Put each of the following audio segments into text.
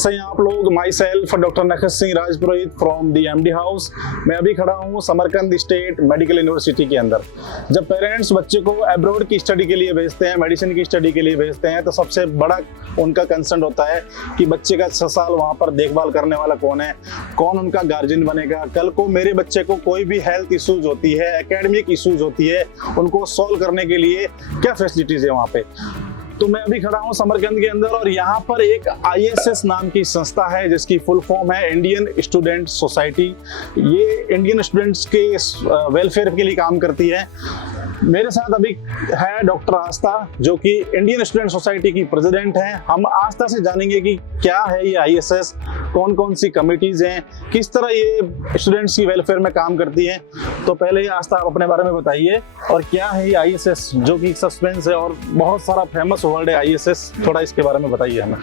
कैसे हैं आप लोग। Myself doctor Nakhat Singh Rajpurohit from the MD house. मैं अभी खड़ा हूँ समरकंद स्टेट मेडिकल यूनिवर्सिटी के अंदर। जब पेरेंट्स बच्चे को अब्रॉड की स्टडी के लिए भेजते हैं, मेडिसिन की स्टडी के लिए भेजते हैं, तो सबसे बड़ा उनका कंसर्न होता है कि बच्चे का 6 साल वहाँ पर देखभाल करने वाला कौन है, कौन उनका गार्जियन बनेगा। कल को मेरे बच्चे को कोई भी हेल्थ इश्यूज होती है, एकेडमिक इश्यूज होती है, उनको सॉल्व करने के लिए क्या फैसिलिटीज है वहाँ पे। तो मैं अभी खड़ा हूँ समरकंद के अंदर और यहाँ पर एक ISS नाम की संस्था है जिसकी फुल फॉर्म है इंडियन स्टूडेंट सोसाइटी। ये इंडियन स्टूडेंट्स के वेलफेयर के लिए काम करती है। मेरे साथ अभी है डॉक्टर आस्था जो कि इंडियन स्टूडेंट सोसाइटी की प्रेसिडेंट हैं। हम आस्था से जानेंगे कि क्या है ये ISS, कौन कौन सी कमिटीज हैं, किस तरह ये स्टूडेंट्स की वेलफेयर में काम करती हैं। तो पहले आस्था आप अपने बारे में बताइए और क्या है ये ISS जो कि सस्पेंस है और बहुत सारा फेमस वर्ड है ISS, थोड़ा इसके बारे में बताइए हमें।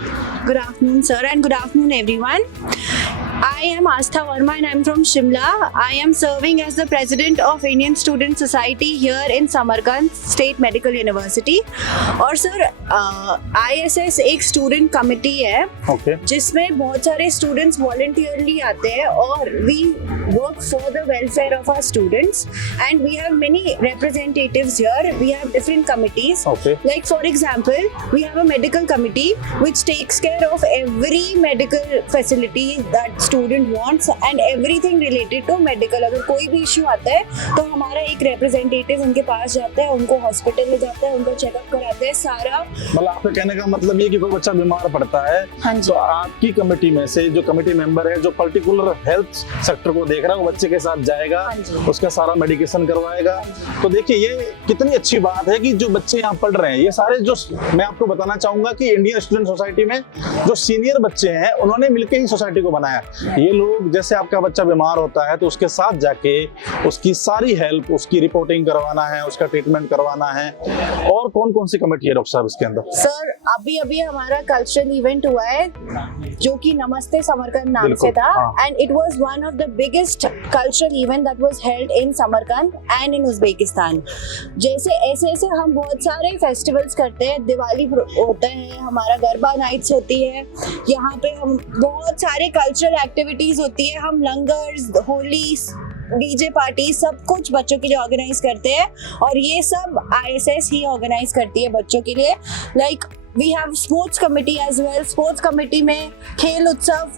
Good afternoon, sir, and good afternoon, everyone. I am Astha Verma and I am from Shimla. I am serving as the president of Indian Student Society here in Samarkand State Medical University. और sir ISS एक student committee है जिसमें बहुत सारे students voluntarily आते हैं और we work for the welfare of our students and we have many representatives here. We have different committees. Like for example, we have a medical committee which takes care of every medical facility that student wants and everything related to medical. अगर कोई भी issue आता है तो हमारा एक representative उनके पास जाता है, उनको हॉस्पिटल ले जाता है, उनको चेकअप कराते हैं सारा। मतलब आपके कहने का मतलब ये कि कोई बच्चा बीमार पड़ता है तो आपकी कमेटी में से जो कमेटी मेंबर है जो पर्टिकुलर हेल्थ सेक्टर को देख रहा है वो बच्चे के साथ जाएगा, उसका सारा मेडिकेशन करवाएगा। तो देखिए ये कितनी अच्छी बात है कि जो बच्चे यहाँ पढ़ रहे हैं ये सारे, जो मैं आपको बताना चाहूंगा कि इंडियन स्टूडेंट सोसाइटी में जो सीनियर बच्चे हैं उन्होंने मिलकर ही सोसाइटी को बनाया। ये लोग, जैसे आपका बच्चा बीमार होता है तो उसके साथ जाके उसकी सारी हेल्प, उसकी रिपोर्टिंग करवाना है, उसका ट्रीटमेंट करवाना है। और कौन कौन सी कमेटी है डॉक्टर साहब इसके अंदर? सर अभी हमारा कल्चरल इवेंट हुआ है जो कि नमस्ते समरकंद नाम से था and it was one of the biggest cultural event that was held in Samarkand and in Uzbekistan. जैसे ऐसे हम बहुत सारे फेस्टिवल्स करते हैं, दिवाली होता है, हमारा गरबा नाइट्स होती है, यहाँ पे हम बहुत सारे कल्चरल एक्टिविटीज होती है, हम लंगर्स, होली, डीजे पार्टी सब कुछ बच्चों के लिए ऑर्गेनाइज करते हैं और ये सब ISS ही ऑर्गेनाइज करती है बच्चों के लिए। Like we have sports committee as well. Sports committee में खेल उत्सव,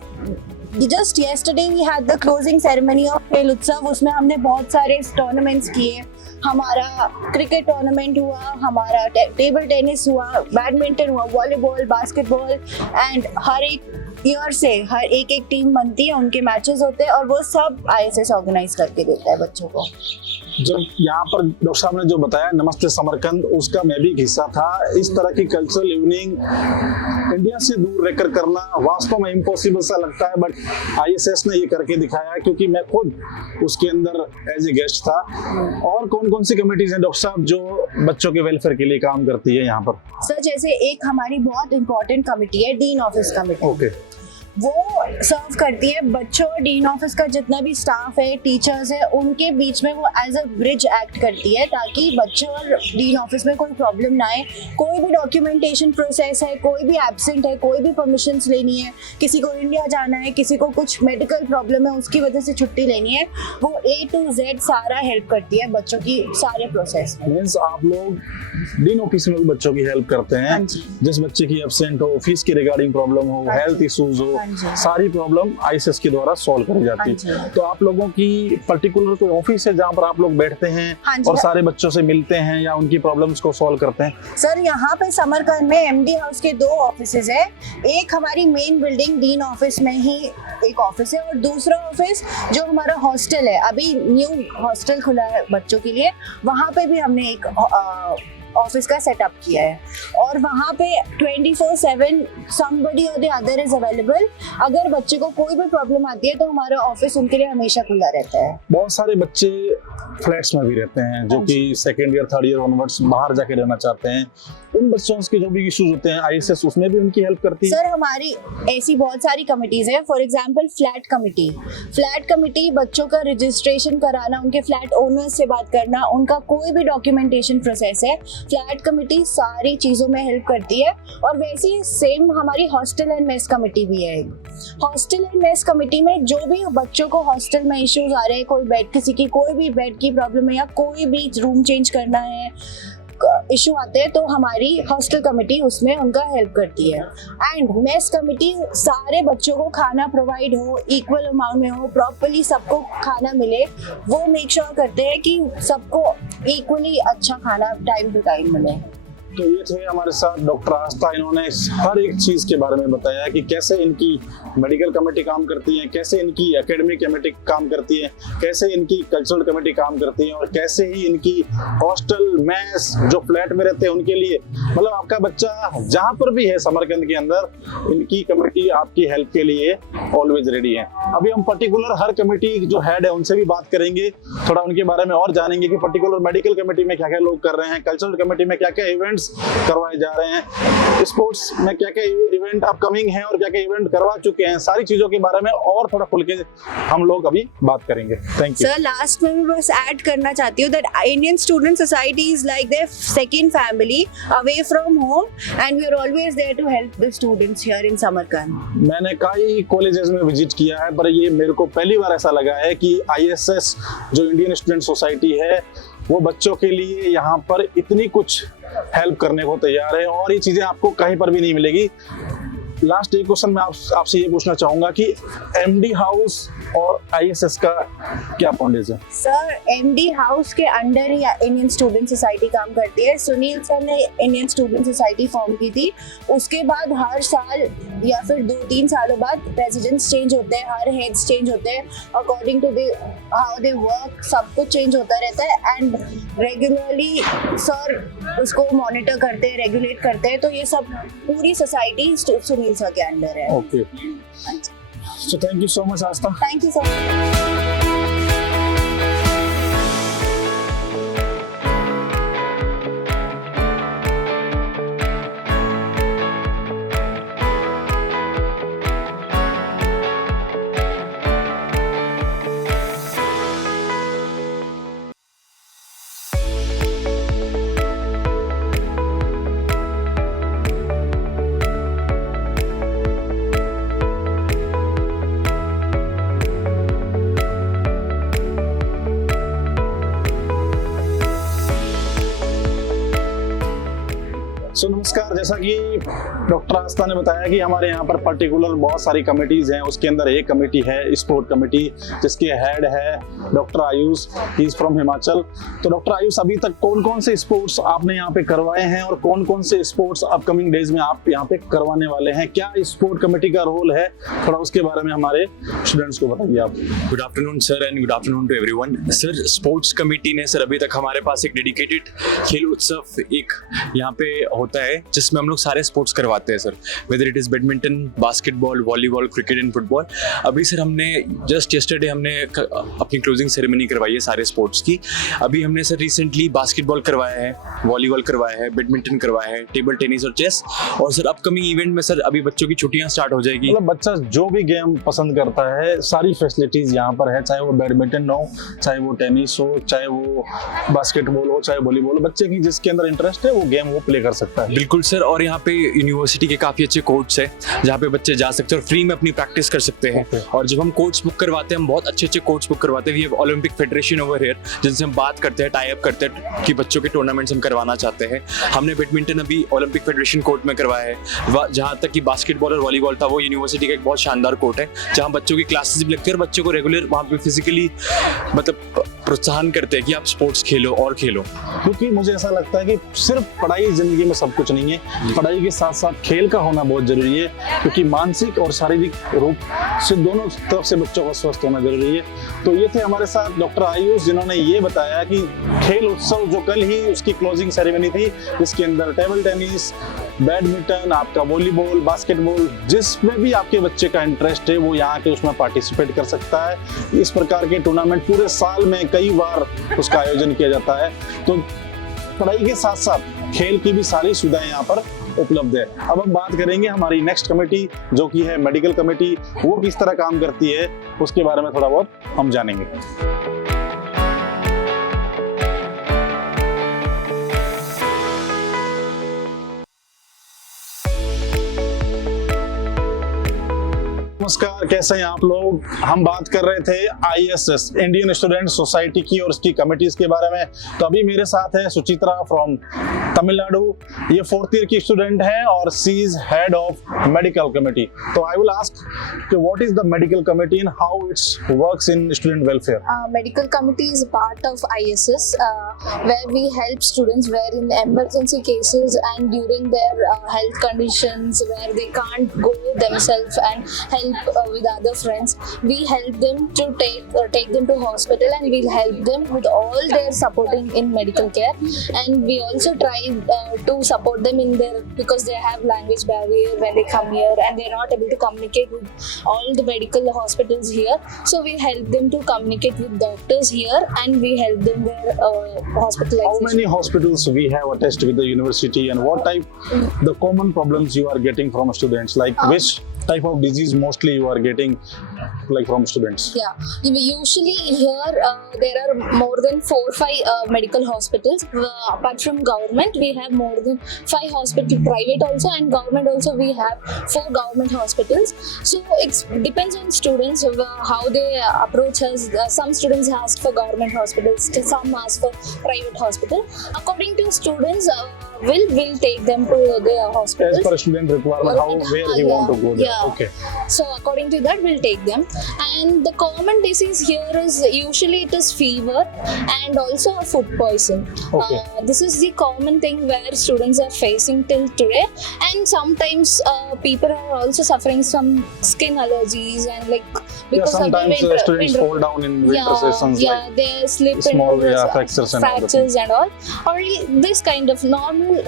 just yesterday we had the closing ceremony of खेल उत्सव, उसमें हमने बहुत सारे टूर्नामेंट्स किए। हमारा क्रिकेट टूर्नामेंट हुआ, हमारा टेबल टेनिस हुआ, बैडमिंटन हुआ, वॉलीबॉल, बास्केटबॉल एंड हर एक ईयर से हर एक टीम बनती है, उनके मैचेस होते हैं और वो सब ISS ऑर्गेनाइज करके देता है बच्चों को। जब यहाँ पर डॉक्टर साहब ने जो बताया नमस्ते समरकंद, उसका मैं भी हिस्सा था। इस तरह की कल्चरल इवनिंग इंडिया से दूर रहकर करना वास्तव में इम्पॉसिबल सा लगता है, बट ISS ने ये करके दिखाया क्योंकि मैं खुद उसके अंदर एज ए गेस्ट था। और कौन कौन सी कमेटीज हैं डॉक्टर साहब जो बच्चों के वेलफेयर के लिए काम करती है यहाँ पर? सर जैसे एक हमारी बहुत इंपॉर्टेंट कमेटी है डीन ऑफिस कमेटी। वो सर्व करती है बच्चों और डीन ऑफिस का जितना भी स्टाफ है, टीचर्स है, उनके बीच में वो एज अ ब्रिज एक्ट करती है ताकि बच्चों और डीन ऑफिस में कोई प्रॉब्लम ना आए। कोई भी डॉक्यूमेंटेशन प्रोसेस है, कोई भी एब्सेंट है, कोई भी परमिशंस लेनी है, किसी को इंडिया जाना है, किसी को कुछ मेडिकल प्रॉब्लम है उसकी वजह से छुट्टी लेनी है, वो A to Z सारा हेल्प करती है बच्चों की सारे प्रोसेस में। मींस आप लोग डीन ऑफिस में भी बच्चों की हेल्प करते हैं? जिस बच्चे की एब्सेंट हो, फीस की रिगार्डिंग प्रॉब्लम हो, हेल्थ इश्यूज हो, सारी प्रॉब्लम ISS के द्वारा सॉल्व करी जाती है। तो आप लोगों की पर्टिकुलर कोई ऑफिस है जहाँ पर आप लोग बैठते हैं और सारे बच्चों से मिलते हैं या उनकी प्रॉब्लम्स को सॉल्व करते हैं? सर यहाँ पे समरकंद में MD हाउस के 2 ऑफिसेज है। एक हमारी मेन बिल्डिंग डीन ऑफिस में ही एक ऑफिस है और दूसरा ऑफिस जो हमारा हॉस्टल है, अभी न्यू हॉस्टल खुला है बच्चों के लिए, वहाँ पे भी हमने एक ऑफिस का सेटअप किया है और वहाँ पे 24/7 somebody or the other is available। अगर बच्चे को कोई भी प्रॉब्लम आती है तो हमारा ऑफिस उनके लिए हमेशा खुला रहता है। बहुत सारे बच्चे फ्लैट्स में भी रहते हैं जो कि 2nd year 3rd year onwards बाहर जाके रहना चाहते हैं। उन बच्चों के जो भी इश्यूज होते हैं ISS उसमें भी उनकी हेल्प करती है? सर हमारी ऐसी बहुत सारी कमिटीज है। फॉर एग्जांपल फ्लैट कमिटी बच्चों का रजिस्ट्रेशन कराना, उनके फ्लैट ओनर्स से बात करना, उनका कोई भी डॉक्यूमेंटेशन प्रोसेस है फ्लैट कमेटी सारी चीज़ों में हेल्प करती है। और वैसे ही सेम हमारी हॉस्टल एंड मेस कमेटी भी है। हॉस्टल एंड मेस कमेटी में जो भी बच्चों को हॉस्टल में इश्यूज आ रहे हैं, कोई बेड किसी की कोई भी बेड की प्रॉब्लम है या कोई भी रूम चेंज करना है, इशू आते हैं, तो हमारी हॉस्टल कमेटी उसमें उनका हेल्प करती है। एंड मेस कमेटी सारे बच्चों को खाना प्रोवाइड हो, इक्वल अमाउंट में हो, प्रॉपर्ली सबको खाना मिले, वो मेक श्योर करते हैं कि सबको इक्वली अच्छा खाना टाइम टू टाइम मिले। तो ये थे हमारे साथ डॉक्टर आस्था। इन्होंने हर एक चीज के बारे में बताया कि कैसे इनकी मेडिकल कमेटी काम करती है, कैसे इनकी एकेडमिक कमेटी काम करती है, कैसे इनकी कल्चरल कमेटी काम करती है और कैसे ही इनकी हॉस्टल मेस जो फ्लैट में रहते हैं उनके लिए, मतलब आपका बच्चा जहां पर भी है समरकंद के अंदर, इनकी कमेटी आपकी हेल्प के लिए ऑलवेज रेडी है। अभी हम पर्टिकुलर हर कमेटी जो हेड है उनसे भी बात करेंगे, थोड़ा उनके बारे में और जानेंगे कि पर्टिकुलर मेडिकल कमेटी में क्या क्या लोग कर रहे हैं, कल्चरल कमेटी में क्या क्या इवेंट्स करवाए जा रहे हैं, स्पोर्ट्स में क्या क्या इवेंट अपकमिंग हैं और क्या क्या इवेंट करवा चुके हैं, सारी चीजों के बारे में और थोड़ा खुल के हम लोग अभी बात करेंगे। Thank you sir. लास्ट में मैं बस ऐड करना चाहती हूँ that Indian student society is like there second family away from home and we are always there to help the students here in Samarkand. मैंने कई कॉलेजेस में विजिट किया है, पर ये मेरे को पहली बार ऐसा लगा है कि ISS जो इंडियन स्टूडेंट सोसाइटी है वो बच्चों के लिए यहाँ पर इतनी कुछ हेल्प करने को तैयार है और ये चीजें आपको कहीं पर भी नहीं मिलेगी। लास्ट एक क्वेश्चन मैं आपसे ये पूछना चाहूंगा कि MD हाउस और ISS का क्या पॉइंट है? सर, MD हाउस के अंडर ही इंडियन स्टूडेंट सोसाइटी काम करती है। सुनील सर ने इंडियन स्टूडेंट सोसाइटी फॉर्म की थी, उसके बाद हर साल या फिर 2-3 सालों बाद प्रेसिडेंट्स चेंज होते हैं, हर हेड्स चेंज होते हैं, according to how they work, सब कुछ चेंज होता रहता है एंड रेगुलरली सर उसको मॉनिटर करते हैं, रेगुलेट करते हैं। तो ये सब पूरी सोसाइटी सुनील सर के अंडर है। Okay, so thank you so much Aastha. Thank you sir. So नमस्कार, जैसा कि डॉक्टर आस्था ने बताया कि हमारे यहाँ पर पर्टिकुलर बहुत सारी कमेटीज हैं, उसके अंदर एक कमेटी है स्पोर्ट कमेटी जिसके हेड है doctor Ayush, he is from Himachal. तो डॉक्टर आयुष, अभी तक कौन कौन से स्पोर्ट्स आपने यहाँ पे करवाए हैं और कौन कौन से स्पोर्ट्स अपकमिंग डेज में आप यहाँ पे करवाने वाले हैं? क्या स्पोर्ट कमेटी का रोल है, थोड़ा उसके बारे में हमारे स्टूडेंट्स को बताइए आप। Good afternoon sir and good afternoon to everyone. Sir, sports committee ने सर अभी तक हमारे पास एक डेडिकेटेड खेल उत्सव एक यहाँ पे होता है जिसमें हम लोग सारे स्पोर्ट्स करवाते हैं sir, whether it is badminton, basketball, volleyball, cricket and football. अभी सर हमने जस्ट यस्टरडे हमने अपनी क्लोजिंग सेरेमनी करवाई है सारे स्पोर्ट्स की। अभी हमने सर रिसेंटली बास्केटबॉल करवाया है, वॉलीबॉल करवाया है, बैडमिंटन करवाया है, टेबल टेनिस और चेस। और सर अपकमिंग इवेंट में सर अभी बच्चों की छुट्टियां स्टार्ट हो जाएगी। मतलब बच्चा जो भी गेम पसंद करता है सारी फैसिलिटीज यहाँ पर है, चाहे वो बैडमिंटन हो, चाहे वो टेनिस हो, चाहे वो बास्केटबॉल हो, चाहे वॉलीबॉल हो, बच्चे की जिसके अंदर इंटरेस्ट है वो गेम वो प्ले कर सकता है। बिल्कुल सर, और यहाँ पे यूनिवर्सिटी के काफी अच्छे कोच है जहाँ पे बच्चे जा सकते हैं और फ्री में अपनी प्रैक्टिस कर सकते हैं। और जब हम कोच बुक करवाते हैं, हम बहुत अच्छे कोच बुक करवाते हैं। We have Olympic federation over here जिनसे हम बात करते हैं, टाई अप करते हैं कि बच्चों के टूर्नामेंट्स हम करवाना चाहते हैं। हमने बैडमिंटन अभी ओलंपिक फेडरेशन कोर्ट में करवाया है। जहाँ तक कि बास्केटबॉल और वॉलीबॉल था, वो यूनिवर्सिटी का एक बहुत शानदार कोर्ट है जहाँ बच्चों की क्लासेस भी लगती है और बच्चों को रेगुलर वहाँ पे फिजिकली मतलब प्रोत्साहन करते हैं कि आप स्पोर्ट्स खेलो और खेलो। क्योंकि मुझे ऐसा लगता है कि सिर्फ पढ़ाई जिंदगी में सब कुछ नहीं है, पढ़ाई के साथ साथ खेल का होना बहुत जरूरी है, क्योंकि मानसिक और शारीरिक रूप से दोनों तरफ से बच्चों का स्वस्थ होना जरूरी है। तो ये थे हमारे साथ डॉक्टर आयुष जिन्होंने ये बताया कि खेल उत्सव जो कल ही उसकी क्लोजिंग सेरेमनी थी, जिसके अंदर टेबल टेनिस, बैडमिंटन, आपका वॉलीबॉल, बास्केटबॉल, जिसमें भी आपके बच्चे का इंटरेस्ट है वो यहाँ के उसमें पार्टिसिपेट कर सकता है। इस प्रकार के टूर्नामेंट पूरे साल में कई बार उसका आयोजन किया जाता है। तो पढ़ाई के साथ साथ खेल की भी सारी सुविधाएं यहाँ पर उपलब्ध है। अब हम बात करेंगे हमारी नेक्स्ट कमेटी जो कि है मेडिकल कमेटी, वो किस तरह काम करती है उसके बारे में थोड़ा बहुत हम जानेंगे। नमस्कार, कैसे हैं आप लोग। हम बात कर रहे थे ISS इंडियन स्टूडेंट सोसाइटी की और उसकी कमिटीज के बारे में। तो अभी मेरे साथ है सुचित्रा फ्रॉम तमिलनाडु। ये 4th ईयर की स्टूडेंट है और she is head of medical committee. तो आई विल आस्क कि what is the medical committee and how its works in student welfare. Medical committee is a part of ISS where we help students where in emergency cases and during their health conditions where they can't go themselves and help with other friends. We help them to take them to hospital and we'll help them with all their supporting in medical care. And we also try to support them in their because they have language barrier when they come here and they're not able to communicate with all the medical hospitals here. So we help them to communicate with doctors here and we help them their hospitalization. How many hospitals we have attached with the university and what type the common problems you are getting from students, like which type of disease mostly you are getting like from students? Yeah, usually here there are more than 4-5 medical hospitals. Apart from government, we have more than 5 hospitals, private also and government also. We have 4 government hospitals. So it depends on students how they approach us. Some students ask for government hospitals, some ask for private hospital. According to students, we'll take them to the hospitals. As per student requirement, how where he want to go there. Yeah. Okay. So according to that, we'll take them. And the common disease here is usually it is fever and also a food poison. Okay. This is the common thing where students are facing till today. And sometimes people are also suffering some skin allergies and like because sometimes of the winter, students fall down in winter sessions. yeah, Like they slip small into fractures and all the fractures and all. Only this kind of normal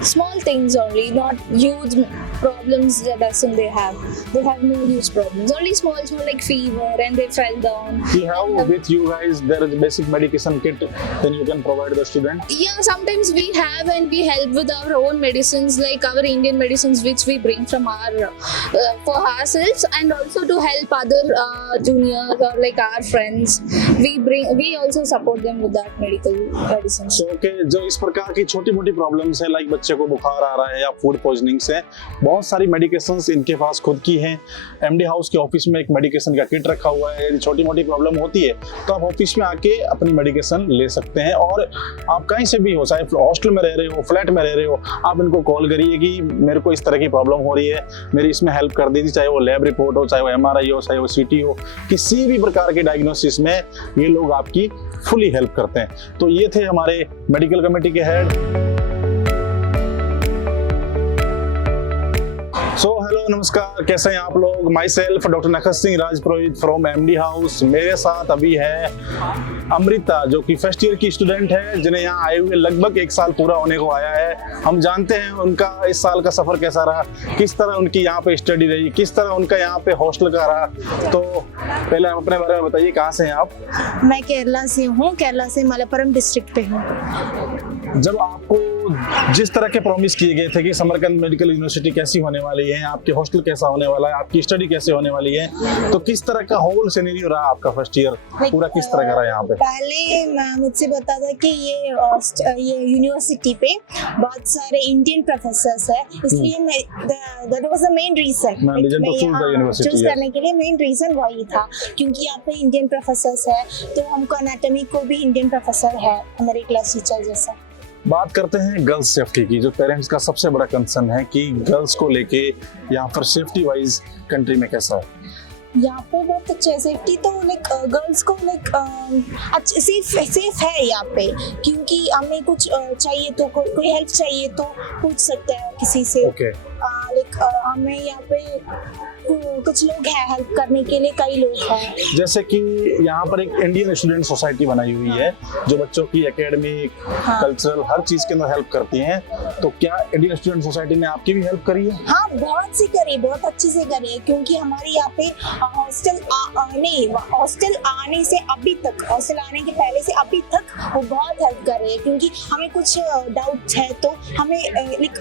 small things only, not huge problems that doesn't they have. They have no huge problems. Only small like fever and they fell down. we have with you guys there is basic medication kit, then you can provide the student. Yeah, sometimes we have and we help with our own medicines like our Indian medicines which we bring from our for ourselves and also to help other juniors or like our friends. We also support them with that medical medicines. So okay, जो इस प्रकार की छोटी मोटी problems है like बच्चे को बुखार आ रहा है या फूड पॉइजनिंग से, बहुत सारी मेडिकेशंस इनके पास खुद की हैं। एमडी हाउस के ऑफिस में एक मेडिकेशन का किट रखा हुआ है। यदि छोटी मोटी प्रॉब्लम होती है तो आप ऑफिस में आके अपनी मेडिकेशन ले सकते हैं। और आप कहीं से भी हो, चाहे हॉस्टल में रह रहे हो, फ्लैट में रह रहे हो, आप इनको कॉल करिए कि मेरे को इस तरह की प्रॉब्लम हो रही है, मेरी इसमें हेल्प कर दीजिए। चाहे वो लैब रिपोर्ट हो, चाहे वो MRI हो, चाहे वो CT हो, किसी भी प्रकार के डायग्नोसिस में ये लोग आपकी फुली हेल्प करते हैं। तो ये थे हमारे मेडिकल कमेटी के हेड। हेलो नमस्कार, कैसे हैं आप लोग। Myself doctor Nakhat Singh Rajpurohit from MD house. मेरे साथ अभी है अमृता जो कि फर्स्ट ईयर की स्टूडेंट है, जिन्हें यहाँ आए हुए लगभग 1 साल पूरा होने को आया है। हम जानते हैं उनका इस साल का सफर कैसा रहा, किस तरह उनकी यहाँ पे स्टडी रही, किस तरह उनका यहाँ पे हॉस्टल का रहा। तो पहले आप अपने बारे में बताइए, कहाँ से हैं आप। मैं केरला से हूँ, केरला से मलप्पुरम डिस्ट्रिक्ट पे हूँ। जब आपको जिस तरह के प्रॉमिस किए गए थे कि समरकंद मेडिकल यूनिवर्सिटी कैसी होने वाली है, आपके हॉस्टल कैसा होने वाला है, आपकी स्टडी कैसे होने वाली है, तो किस तरह का होल सिनेरियो रहा आपका फर्स्ट ईयर पूरा किस तरह का रहा यहाँ पे। पहले मुझसे पता था कि ये यूनिवर्सिटी पे बहुत सारे इंडियन प्रोफेसर्स है, इसलिए मैं that was the main reason choose करने के लिए। मेन रीजन वही था क्योंकि यहाँ पे इंडियन प्रोफेसर्स है, तो हमको एनाटॉमी को भी इंडियन प्रोफेसर है हमारे क्लास टीचर जैसा। बात करते हैं गर्ल्स सेफ्टी की, जो पेरेंट्स का सबसे बड़ा कंसर्न है कि गर्ल्स को लेके यहाँ पर सेफ्टी वाइज कंट्री में कैसा है। यहाँ पे बहुत अच्छा है सेफ्टी, तो लाइक गर्ल्स को लाइक अच्छे सेफ है यहाँ पे, क्योंकि हमें कुछ चाहिए तो कोई हेल्प चाहिए तो पूछ सकते हैं किसी से। लाइक हमें यहाँ पे कुछ लोग हैं हेल्प करने के लिए, कई लोग हैं। जैसे कि यहाँ पर एक इंडियन स्टूडेंट सोसाइटी बनाई हुई है जो बच्चों की एकेडमिक कल्चरल हर चीज के अंदर हेल्प करती हैं। तो क्या इंडियन स्टूडेंट सोसाइटी ने आपकी भी हेल्प करी है? हाँ, बहुत सी करी, बहुत अच्छे से करी है, क्योंकि हमारे यहाँ पे हॉस्टल आने से अभी तक, हॉस्टल आने के पहले से अभी तक वो बहुत हेल्प कर रही है। क्योंकि हमें कुछ डाउट है तो हमें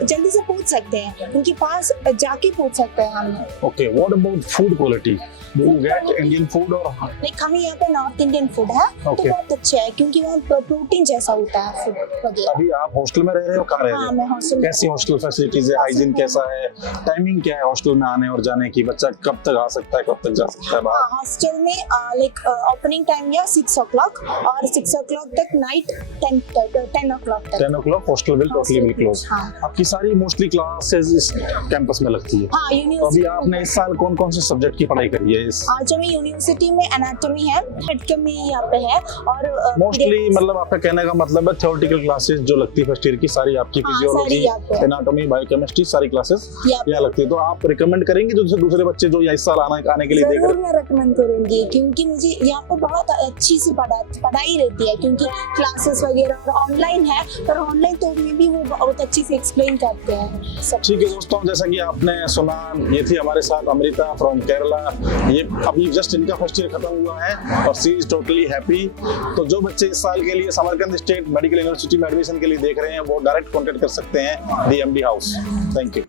जल्दी से पूछ सकते हैं, उनके पास जाके पूछ सकते हैं हम। Okay, what about food quality? Do you get Indian food or like हमें यहाँ पे नॉर्थ इंडियन फूड है तो Okay. बहुत अच्छा है क्योंकि वहाँ प्रोटीन जैसा होता है फूड वगैरह। अभी आप हॉस्टल में रह रहे हो, कहाँ रह रहे हाँ हो? मैं हॉस्टल कैसी हॉस्टल फैसिलिटीज है, हाइजीन कैसा है, टाइमिंग क्या है हॉस्टल में आने और जाने की, बच्चा कब तक आ सकता है, कब तक जा सकता है बाहर? हॉस्टल में लाइक ओपनिंग टाइम या 6 o'clock और 6 o'clock तक नाइट 10 o'clock तक। 10 o'clock hostel will totally will close. हाँ। आपकी सारी मोस्टली क्लासेस इस कैंपस में लगती है। हाँ तो अभी यूनिवर्सिटी आपने इस साल कौन कौन से सब्जेक्ट की पढ़ाई करी है? इस आज हमें यूनिवर्सिटी में एनाटॉमी है, मेडिकल यहाँ पे है और मोस्टली मतलब आपका कहने का मतलब है थ्योरेटिकल क्लासेस जो लगती है फर्स्ट ईयर की सारी आपकी हाँ, फिजियोलॉजी, सारी यहाँ पे। एनाटॉमी, बायोकेमिस्ट्री सारी क्लासेस यहाँ पे। यहाँ लगती है। तो आप रिकमेंड करेंगे जो दूसरे बच्चे जो इस साल आने के लिए देख जरूर रहे मैं रेकमेंड करूंगी क्योंकि मुझे यहाँ पे बहुत अच्छी सी पढ़ाई रहती है क्योंकि क्लासेस वगैरह और ऑनलाइन है, पर ऑनलाइन तो में भी वो बहुत अच्छी से एक्सप्लेन करते हैं सब। ठीक है दोस्तों, जैसा कि आपने सुना, ये थी हमारे साथ अमृता फ्रॉम केरला। ये अभी जस्ट इनका फर्स्ट ईयर खत्म हुआ है और शी इज टोटली हैप्पी। तो जो बच्चे इस साल के लिए समरकंद स्टेट मेडिकल यूनिवर्सिटी में एडमिशन के लिए देख रहे हैं वो डायरेक्ट कॉन्टेक्ट कर सकते हैं दी एमडी हाउस। Thank you.